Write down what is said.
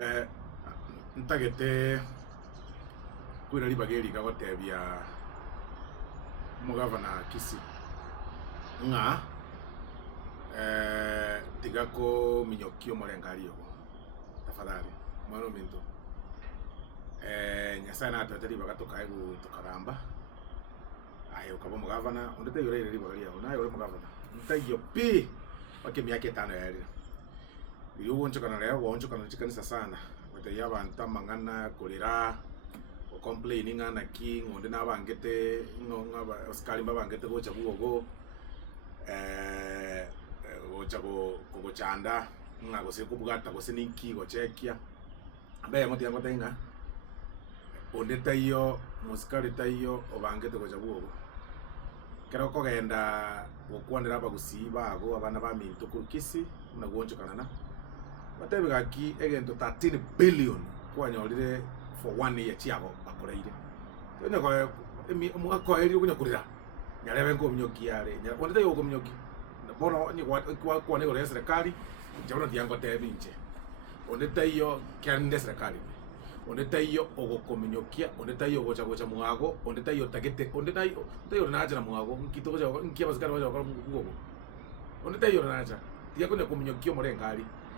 Eh, ntagete kwina libageri gagotebia mugavana Kisii ng'a tigako minyokio morengario tafadhali mwana minto nyasaye na tatari bagatokaegu tukaramba ayo kabo mugavana ondete yore libageri yao nayo mugavana ntayo pi wakemiaka 5 yari iyo wonchokana leo wonchokana chikanisa sana wete yabanta mangana kolera o complaining ana king onde nabangete ngonga oskali babangete gocha bugogo gocha go chanda ngago se kubugata go se ninki go chekia abe moti yango tenga onde tayo muskali tayo obangete gocha bugogo kero kogenda gokwandira bagusiba ago abana ba minto kurukisi na wonchokana na batebe gaki egento 13 billion kwanyolire for 1 year chiago bakoreire tene ko mwako eri kunya kurira nyarebe ngo mnyoki yare nya onde yo ko mnyoki bono ni kwa ne gore serikali jabona diango tebe nje onde tayo kyande serikali onde tayo ogo komnyokia onde tayo gocha gocha muago onde tayo tagete onde tayo naja na muago nkito gocha nkia basikara gocha ko onde tayo naja tiako ne komnyokio morengali